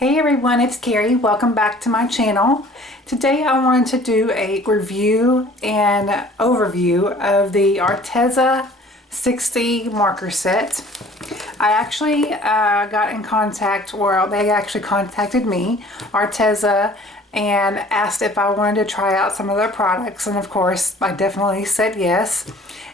Hey everyone, it's Carrie. Welcome back to my channel. Today I wanted to do a review and overview of the Arteza 60 marker set. I actually got in contact, or they actually contacted me, Arteza, and asked if I wanted to try out some of their products, and of course I definitely said yes.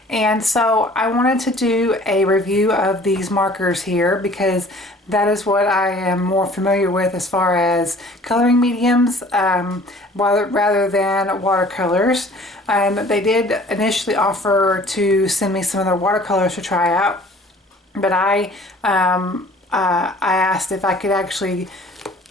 And so I wanted to do a review of these markers here because that is what I am more familiar with as far as coloring mediums rather than watercolors. They did initially offer to send me some of their watercolors to try out, but I asked if I could actually,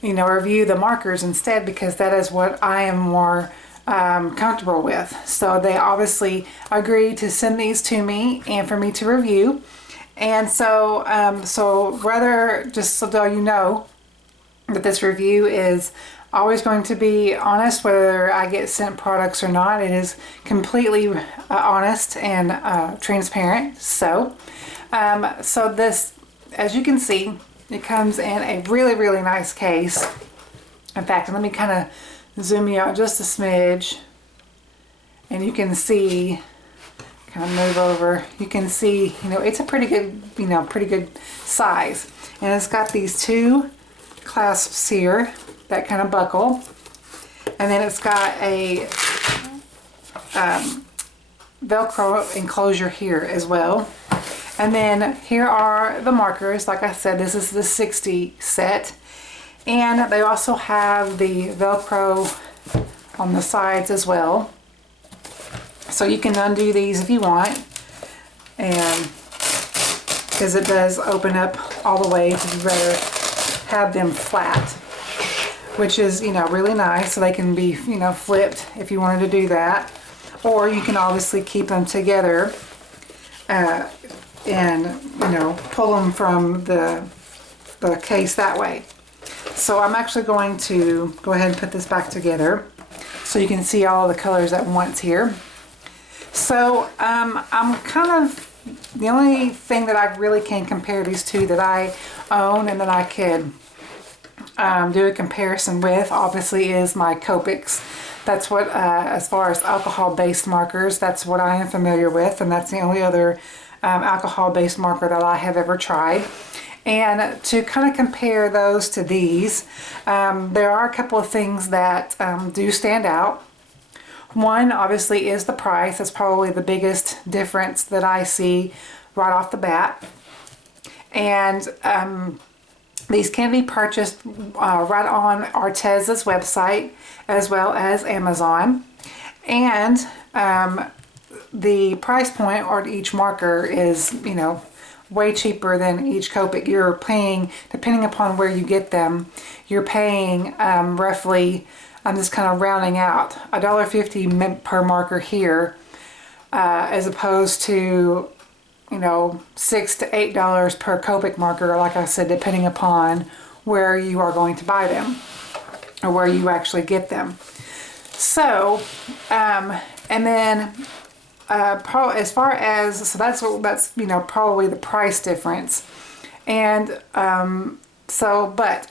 review the markers instead, because that is what I am more comfortable with. So they obviously agreed to send these to me and for me to review. And so rather, just so you know that this review is always going to be honest, whether I get sent products or not. It is completely honest and transparent. So this, as you can see, it comes in a really nice case. In fact, let me kind of zoom you out just a smidge, and you can see, kind of move over, you can see, it's a pretty good, pretty good size. And it's got these two clasps here that kind of buckle, and then it's got a Velcro enclosure here as well. And then here are the markers. Like I said, this is the 60 set. And they also have the Velcro on the sides as well. So you can undo these if you want. And because it does open up all the way if you'd rather have them flat, which is, really nice. So they can be, flipped if you wanted to do that. Or you can obviously keep them together and, pull them from the case that way. So I'm actually going to go ahead and put this back together so you can see all the colors at once here. So I'm kind of, the only thing that I really can compare these two that I own and that I could do a comparison with, obviously, is my Copics. That's what, as far as alcohol-based markers, that's what I am familiar with, and that's the only other alcohol-based marker that I have ever tried. And to kind of compare those to these, there are a couple of things that do stand out. One, obviously, is the price. That's probably the biggest difference that I see right off the bat. And these can be purchased right on Arteza's website as well as Amazon. And the price point on each marker is, way cheaper than each Copic. You're paying, depending upon where you get them, you're paying roughly, I'm just kind of rounding out, $1.50 per marker here, as opposed to, $6 to $8 per Copic marker, like I said, depending upon where you are going to buy them or where you actually get them. So, and then as far as, so that's probably the price difference. And but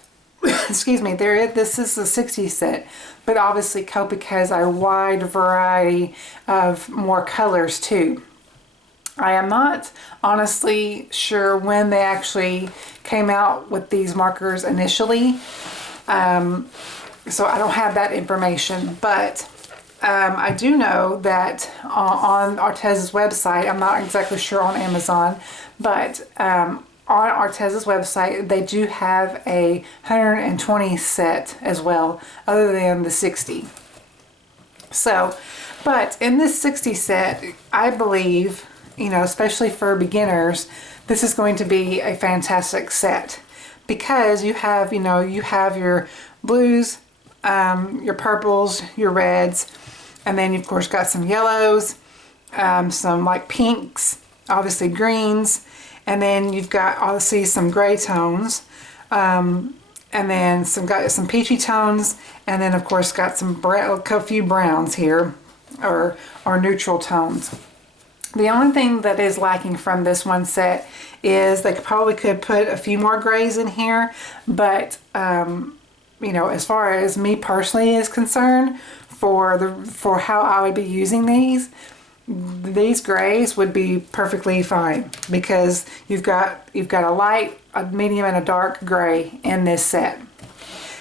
excuse me, this is a 60 set, but obviously Copic has a wide variety of more colors too. I am not honestly sure when they actually came out with these markers initially, so I don't have that information, but I do know that on Arteza's website, I'm not exactly sure on Amazon, but on Arteza's website, they do have a 120 set as well, other than the 60. So, but in this 60 set, I believe, especially for beginners, this is going to be a fantastic set because you have, you have your blues, your purples, your reds, and then you've of course got some yellows, some like pinks, obviously greens, and then you've got obviously some gray tones, and then got some peachy tones, and then of course got some a few browns here, or neutral tones. The only thing that is lacking from this one set is they probably could put a few more grays in here, but you know, as far as me personally is concerned, for how I would be using these grays would be perfectly fine, because you've got a light, a medium, and a dark gray in this set.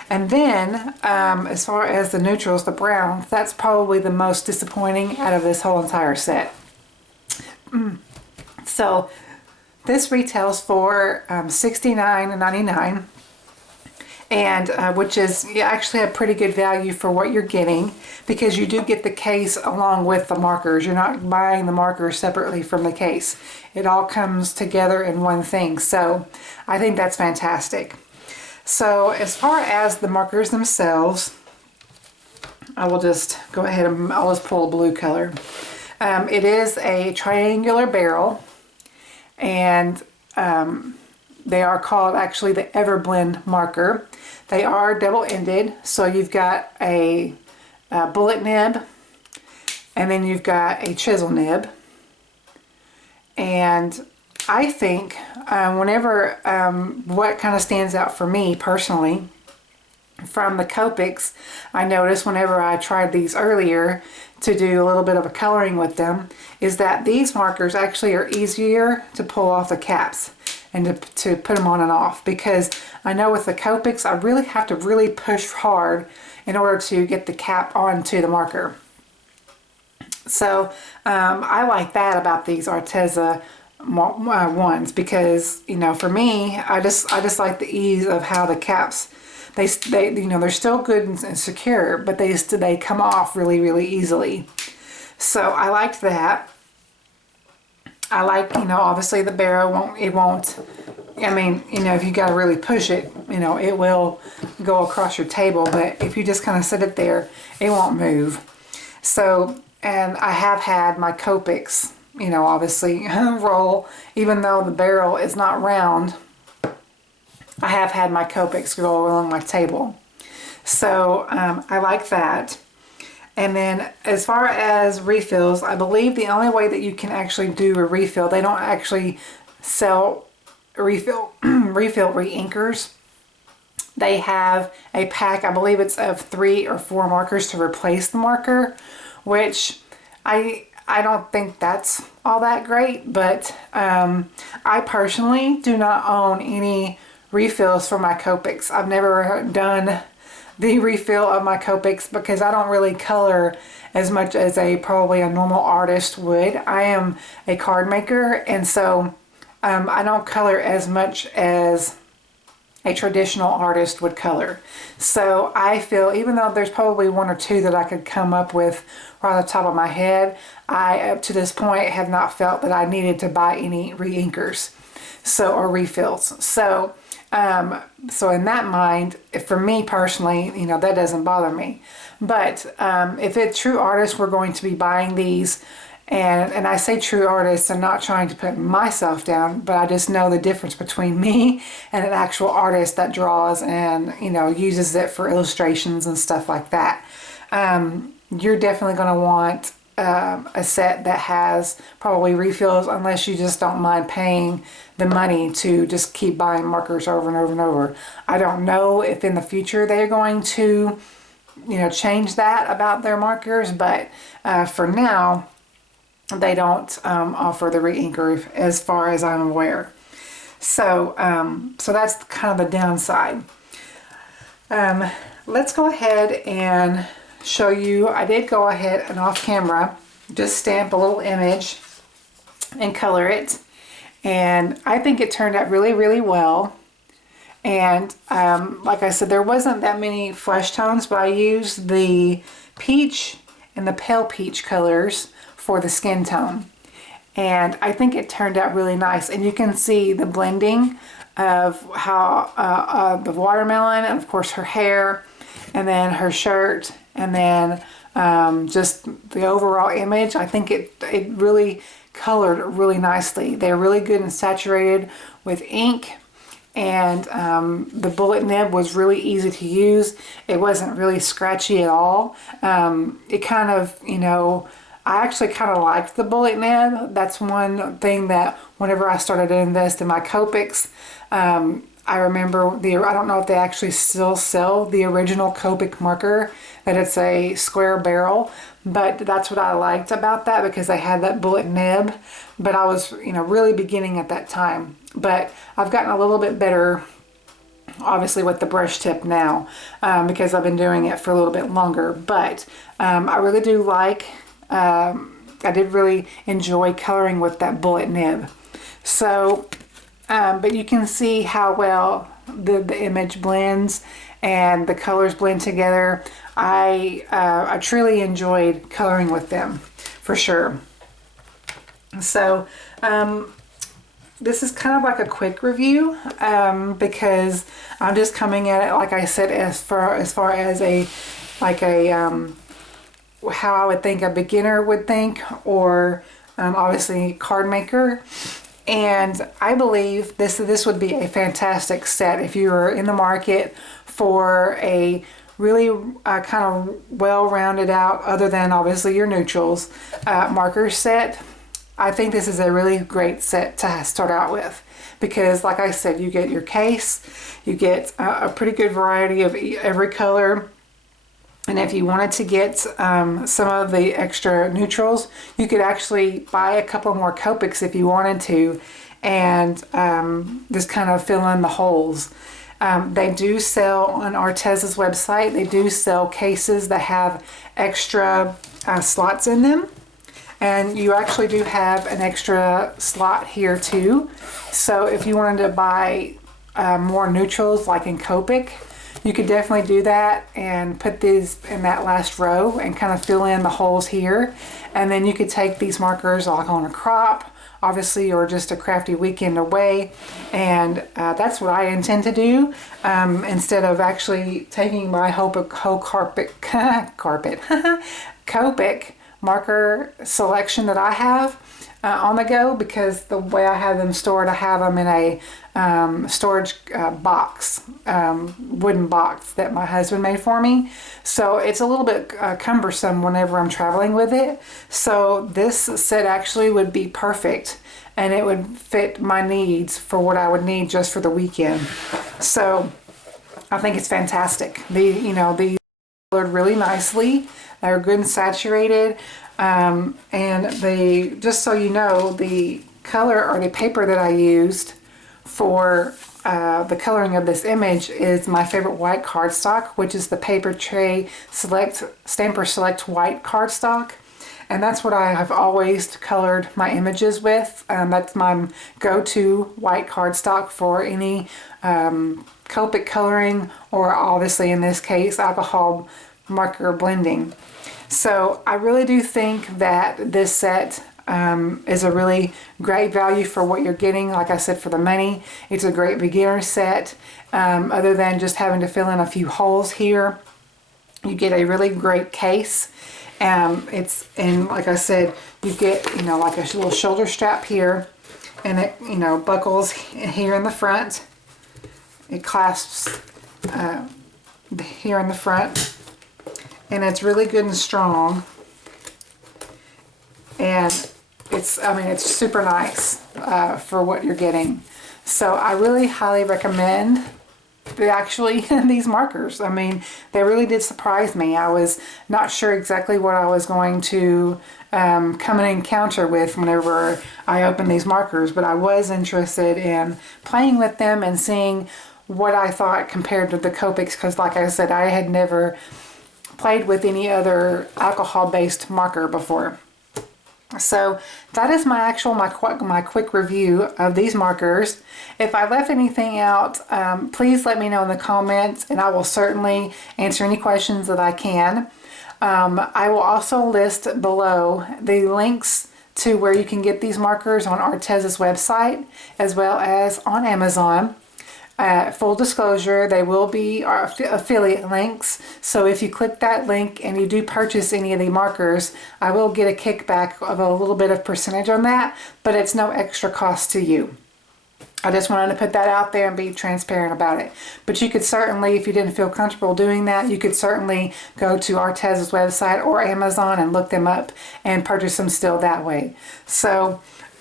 And then as far as the neutrals, the browns, that's probably the most disappointing out of this whole entire set. So this retails for $69.99, and which is actually a pretty good value for what you're getting, because you do get the case along with the markers. You're not buying the markers separately from the case. It all comes together in one thing. So I think that's fantastic. So as far as the markers themselves, I will just go ahead and I'll just pull a blue color. It is a triangular barrel, and they are called actually the Everblend marker. They are double-ended, so you've got a bullet nib, and then you've got a chisel nib. And I think whenever, what kind of stands out for me personally from the Copics, I noticed whenever I tried these earlier to do a little bit of a coloring with them, is that these markers actually are easier to pull off the caps and to put them on and off, because I know with the Copics I really have to really push hard in order to get the cap onto the marker. So I like that about these Arteza ones, because, you know, for me, I just like the ease of how the caps, they you know, they're still good and secure, but they come off really easily. So I liked that. I like, you know, obviously the barrel won't, I mean, you know, if you got to really push it, you know, it will go across your table, but if you just kind of sit it there, it won't move. So, and I have had my Copics, you know, obviously roll, even though the barrel is not round, I have had my Copics go along my table. So I like that. And then as far as refills, I believe the only way that you can actually do a refill, they don't actually sell refill re-inkers. They have a pack, I believe it's of 3 or 4 markers to replace the marker, which I don't think that's all that great, but I personally do not own any refills for my Copics. I've never done the refill of my Copics because I don't really color as much as probably a normal artist would. I am a card maker, and so I don't color as much as a traditional artist would color. So I feel, even though there's probably 1 or 2 that I could come up with right off the top of my head, I up to this point have not felt that I needed to buy any re-inkers, or refills. So so in that mind, for me personally, you know, that doesn't bother me. But if it's true artists, we're going to be buying these. And I say true artists, I'm not trying to put myself down, but I just know the difference between me and an actual artist that draws and, you know, uses it for illustrations and stuff like that. You're definitely going to want a set that has probably refills, unless you just don't mind paying the money to just keep buying markers over and over and over. I don't know if in the future they're going to, you know, change that about their markers, but for now, they don't offer the re-inker as far as I'm aware. So, so that's kind of the downside. Let's go ahead and show you. I did go ahead and off camera just stamp a little image and color it, and I think it turned out really well. And like I said, there wasn't that many flesh tones, but I used the peach and the pale peach colors for the skin tone, and I think it turned out really nice. And you can see the blending of how the watermelon, and of course her hair, and then her shirt, and then just the overall image. I think it really colored really nicely. They're really good and saturated with ink, and the bullet nib was really easy to use. It wasn't really scratchy at all. It kind of, you know, I actually kind of liked the bullet nib. That's one thing that whenever I started to invest in my Copics, I remember I don't know if they actually still sell the original Copic marker, that it's a square barrel, but that's what I liked about that, because they had that bullet nib. But I was, really beginning at that time. But I've gotten a little bit better, obviously, with the brush tip now, because I've been doing it for a little bit longer. But I really do like, I did really enjoy coloring with that bullet nib. So, but you can see how well the image blends and the colors blend together. I truly enjoyed coloring with them, for sure. So, this is kind of like a quick review, because I'm just coming at it, like I said, as far as how I would think a beginner would think, or obviously card maker. And I believe this would be a fantastic set if you were in the market for a really kind of well-rounded out, other than obviously your neutrals, marker set. I think this is a really great set to start out with, because like I said, you get your case, you get a pretty good variety of every color. And if you wanted to get some of the extra neutrals, you could actually buy a couple more Copics if you wanted to, and just kind of fill in the holes. They do sell on Arteza's website, they do sell cases that have extra slots in them. And you actually do have an extra slot here too. So if you wanted to buy more neutrals like in Copic, you could definitely do that and put these in that last row and kind of fill in the holes here. And then you could take these markers like on a crop, obviously, or just a crafty weekend away. And that's what I intend to do, instead of actually taking my whole Copic marker selection that I have on the go, because the way I have them stored, I have them in a storage box, wooden box that my husband made for me. So it's a little bit cumbersome whenever I'm traveling with it. So this set actually would be perfect, and it would fit my needs for what I would need just for the weekend. So I think it's fantastic. These colored really nicely. They're good and saturated. And just so you know, the color or the paper that I used for the coloring of this image is my favorite white cardstock, which is the Paper Tray Stamper Select white cardstock. And that's what I have always colored my images with. That's my go-to white cardstock for any Copic coloring, or obviously in this case alcohol marker blending. So I really do think that this set is a really great value for what you're getting. Like I said, for the money, it's a great beginner set. Other than just having to fill in a few holes here, you get a really great case. And like I said, you get like a little shoulder strap here, and it buckles here in the front. It clasps here in the front. And it's really good and strong, and it's super nice for what you're getting. So I really highly recommend these markers. They really did surprise me. I was not sure exactly what I was going to come and encounter with whenever I opened these markers, but I was interested in playing with them and seeing what I thought compared to the Copics, because like I said, I had never played with any other alcohol-based marker before. So that is my quick review of these markers. If I left anything out, please let me know in the comments, and I will certainly answer any questions that I can. I will also list below the links to where you can get these markers on Arteza's website, as well as on Amazon. Full disclosure, they will be our affiliate links, so if you click that link and you do purchase any of the markers, I will get a kickback of a little bit of percentage on that, but it's no extra cost to you. I just wanted to put that out there and be transparent about it. But you could certainly, if you didn't feel comfortable doing that, you could certainly go to Arteza's website or Amazon and look them up and purchase them still that way. So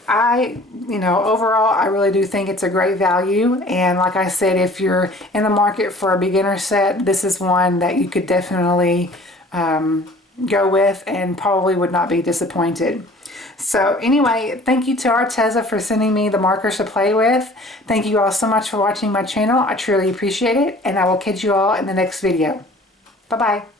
overall, I really do think it's a great value. And like I said, if you're in the market for a beginner set, this is one that you could definitely go with and probably would not be disappointed. So anyway, thank you to Arteza for sending me the markers to play with. Thank you all so much for watching my channel. I truly appreciate it, and I will catch you all in the next video. Bye-bye.